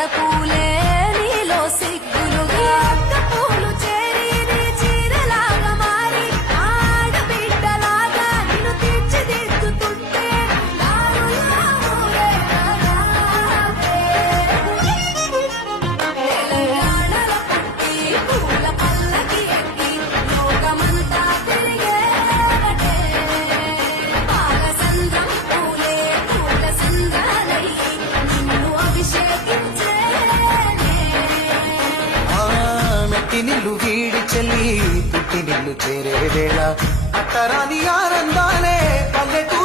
అక్కడ పూలే నీలో సిగ్గులుగా అక్క పూలు చేరి నీ చీరలాగా మారి ఆడబిడ్డలాగా నిన్ను తీర్చిదిద్దుతుంటే దారులా ఊరేగాకే. తెలంగాణల పుట్టి పూల పల్లకి ఎక్కి లోకమంతా తిరిగేవటే. పాలసంద్రం పూలే పూల సంద్రాలయ్యి నిన్ను అభిషేకించేనే. మెట్టి నిల్లు వీడి చెల్లి పుట్టి నిల్లు చేరే వేళ అట్టరాని ఆనందాలే పల్లెటూరు